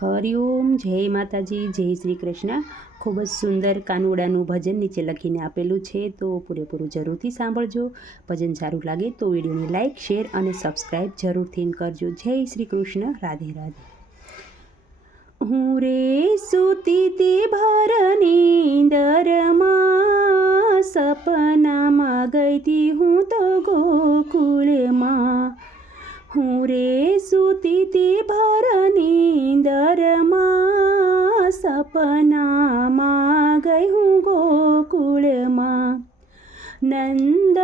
હરિઓમ જય માતાજી, જય શ્રી કૃષ્ણ. ખૂબ જ સુંદર કાનુડાનું ભજન નીચે લખીને આપેલું છે, તો પૂરેપૂરું જરૂરથી સાંભળજો. ભજન સારું લાગે તો વિડીયોને લાઇક શેર અને સબસ્ક્રાઈબ જરૂરથી કરજો. જય શ્રી કૃષ્ણ, રાધે રાધે. હું રે સુતી તે ભરની દરમાં, સપનામાં ગઈતી હું તો ગોકુળમાં. હું રે સુતી તે पनाय गोकुलमा नन्द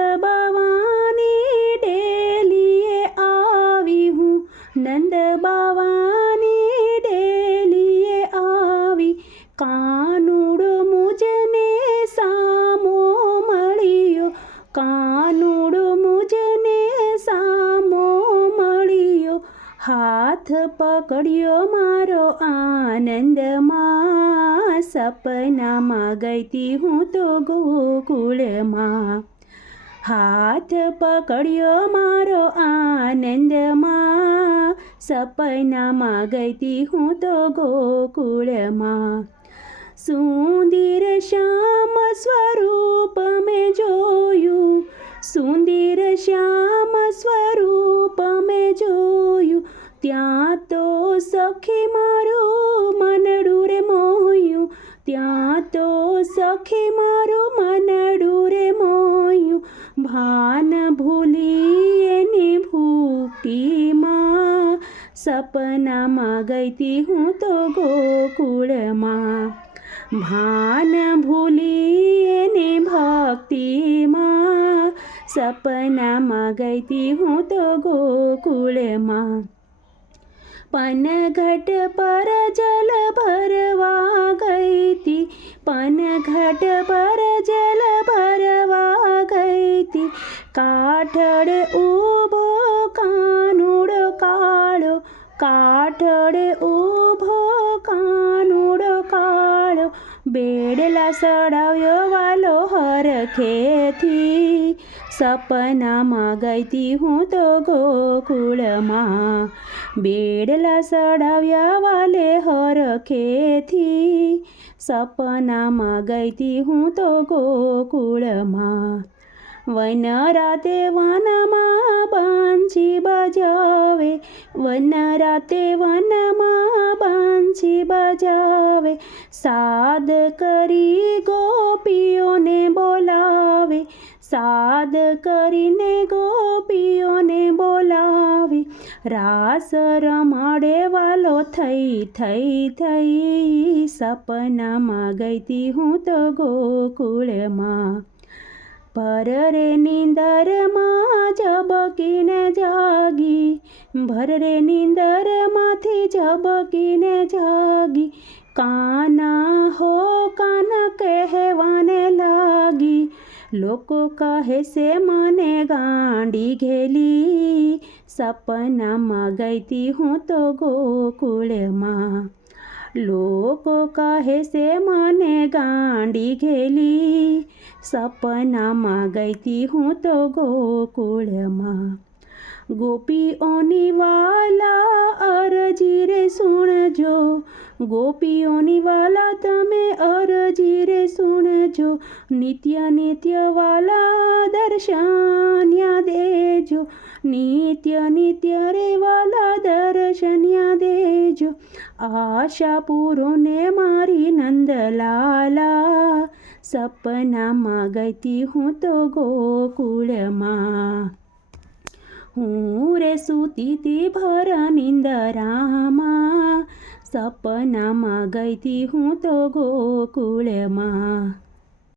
હાથ પકડ્યો મારો આનંદમાં, સપનામાં ગઈતી હું તો ગોકુળમાં. હાથ પકડ્યો મારો આનંદમાં, સપનામાં ગઈતી હું તો ગોકુળમાં. સુંદર શ્યામ સ્વરૂપ મેં જોયું, સુંદર સખી મારું મનડું રે મોયું ત્યાં તો સખી મારું મનડું રે મોયું ભાન ભૂલી એની ભૂકટીમાં સપનામાં ગઈતી હું તો ગોકુળમાં. ભાન ભૂલી એને ભક્તિમાં સપનામાં ગઈતી હું તો ગોકુળમાં. પનઘટ પર જલ ભરવા ગઈતી. પનઘટ પર જલ ભરવા ગઈતી. કાઠડ ઊભો કાનુડ કાળો કાઠડે બેડલા સડાવ્યો વાલો હરખેથી સપનામાં ગઈતી હું તો ગોકુળમાં. બેડલા સડાવ્યા વાલે હરખેથી સપનામાં ગઈતી હું તો ગોકુળમાં. વન રાતે વનમાં બાંછી બજાવે. વન રાતે વનમાં બાંછી બજાવે. સાદ કરી ગોપીઓને બોલાવે. સાદ કરીને ગોપીઓને બોલાવે. રાસ રમાડે વાલો થઈ થઈ થઈ. સપનામાં ગઈતી હું તો ગોકુળમાં ભર રે નીંદરમાં ઝબકીને જાગી ભર રે નીંદરમાંથી ઝબકીને જાગી કાના હો કાન કહેવાને લાગી લોકો કહે છે મને ગાંડી ઘેલી સપનામાં ગઈતી હું તો ગોકુળમાં લોકો કહે છે મને ગાંડી ઘેલી સપનામાં ગઈતી હું તો ગોકુળમાં. ગોપીઓની વાલા અરજી રે સુણજો. ગોપીઓની વાલા તમે અરજી રે સુણજો. નિત્ય નિત્ય વાલા દર્શન્યા દેજો. નિત્ય નિત્ય રે વાલા દર્શન્યા દેજો. આશા પૂરો ને મારી નંદલાલા સપનામાં ગઈતી હું તો ગોકુળમાં. હું રે સૂતી ભર નિંદરામાં. સપનામાં ગઈતી હું તો ગોકુળમાં.